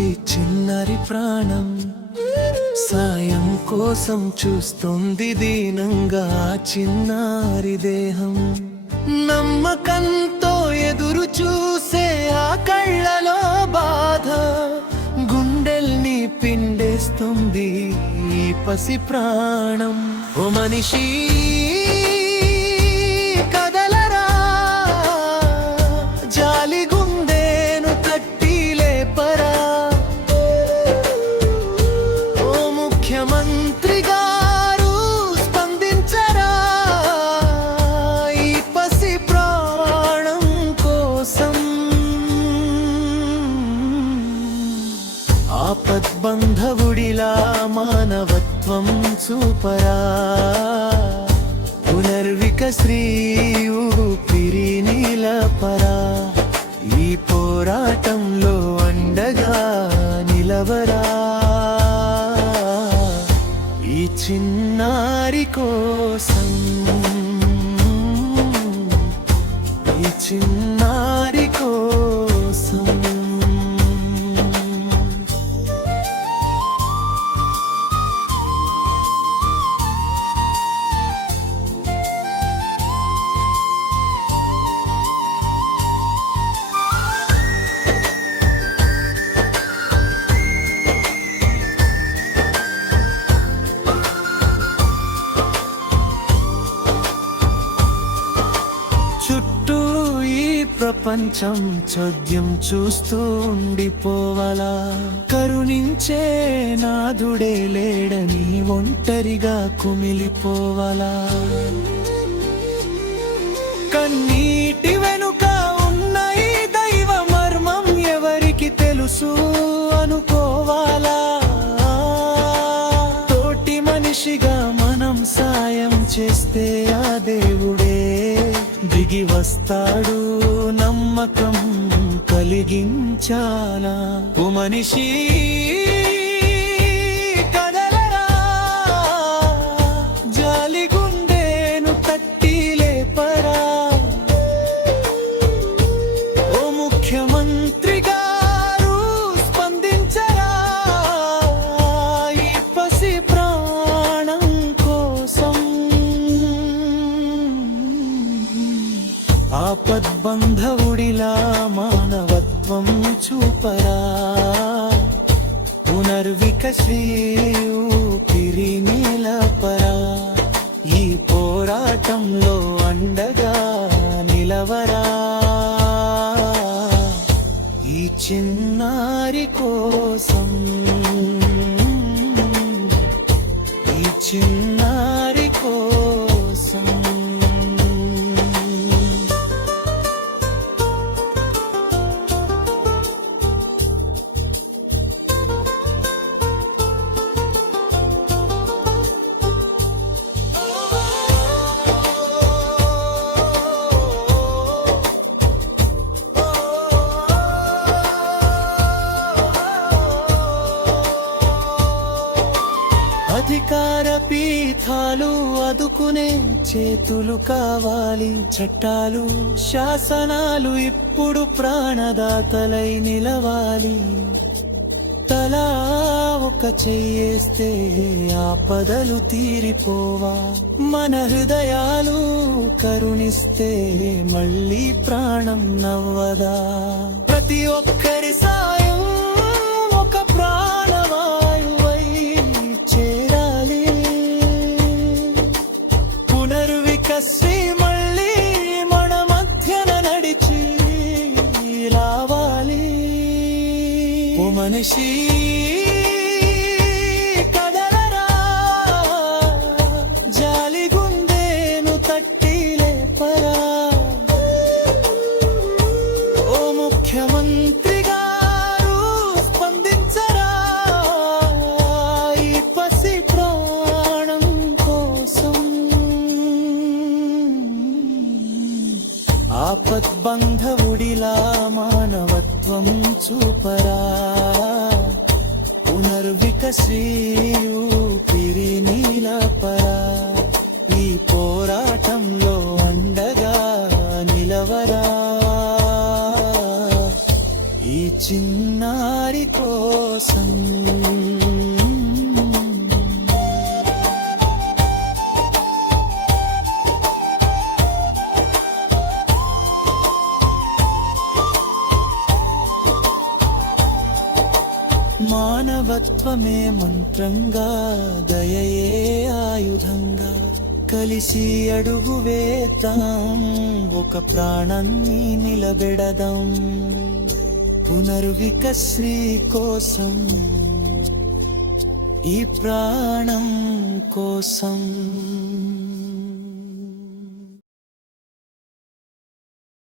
ఈ చిన్నారి ప్రాణం సాయం కోసం చూస్తుంది దీనంగా చిన్నారి దేహం. నమ్మకంతో ఎదురు చూసే ఆ కళ్ళలో బాధ గుండెల్ని పిండేస్తుంది ఈ పసి ప్రాణం. ఓ మనిషి కదలరా, జాలి గుండెను తట్టి లేపరా. ఓ ముఖ్యమంత్రి గారు స్పందించరా ఈ పసి ప్రాణం కోసం. ఆపద్బంధవుడిలా మానవత్వం చూపరా, పునర్వికశ్రీ ఊపిరి నిలపరా. ఈ పోరాటంలో అండగా నిలవరా, ఈ చిన్నారి కోసం, ఈ చిన్నారి కోసం. చుట్టూ ఈ ప్రపంచం చోద్యం చూస్తూ ఉండిపోవాలా, కరుణించే నాదుడే లేడని ఒంటరిగా కుమిలిపోవాలా. కన్నీటి వెనుక ఉన్న ఈ దైవ మర్మం ఎవరికి తెలుసు అనుకోవాలా. తోటి మనిషిగా మనం సాయం చేస్తే ఆ దేవుడే దిగి వస్తాడు, నమ్మకం కలిగించాలా. ఓ మనిషి కదలరా, జాలి గుండెను తట్టి లేపరా. ఓ ముఖ్యమంత్రి గారు స్పందించరా ఈ పసి ప్రాణం కోసం. ఆపద్బంధవుడిలా మానవత్వం చూపరా, పునర్వికశ్రీ ఊపిరి నిలపరా. ఈ పోరాటంలో అండగా నిలవరా, ఈ చిన్నారి కోసం, ఈ చిన్నారి కోసం. అధికార పీఠాలు అదుకునే చేతులు కావాలి, చట్టాలు శాసనాలు ఇప్పుడు ప్రాణదాతలై నిలవాలి. తలా ఒక చెయ్యేస్తే ఆపదలు తీరిపోవా, మన హృదయాలు కరుణిస్తే మళ్ళీ ప్రాణం నవ్వదా. ప్రతి ఒక్కరి సాయం ఒక ప్రాణవాయువై చేరాలి, పునర్వికశ్రీ మళ్ళీ మన మధ్యన నడిచి రావాలి. ఓ మనిషి కదలరా, జాలి గుండెను తట్టి లేపరా. ఓ ముఖ్యమంత్రి గారు స్పందించరా ఈ పసి ప్రాణం కోసం. ఆపద్బంధవుడిలా మానవత్వం చూపరా, పునర్వికశ్రీ ఊపిరి నిలపరా. ఈ పోరాటంలో అండగా నిలవరా, ఈ చిన్నారి కోసం. మానవత్వమే మంత్రంగా, దయయే ఆయుధంగా, కలిసి అడుగు వేద్దాం, ఒక ప్రాణాన్ని నిలబెడదాం. పునర్వికశ్రీ కోసం, ఈ ప్రాణం కోసం.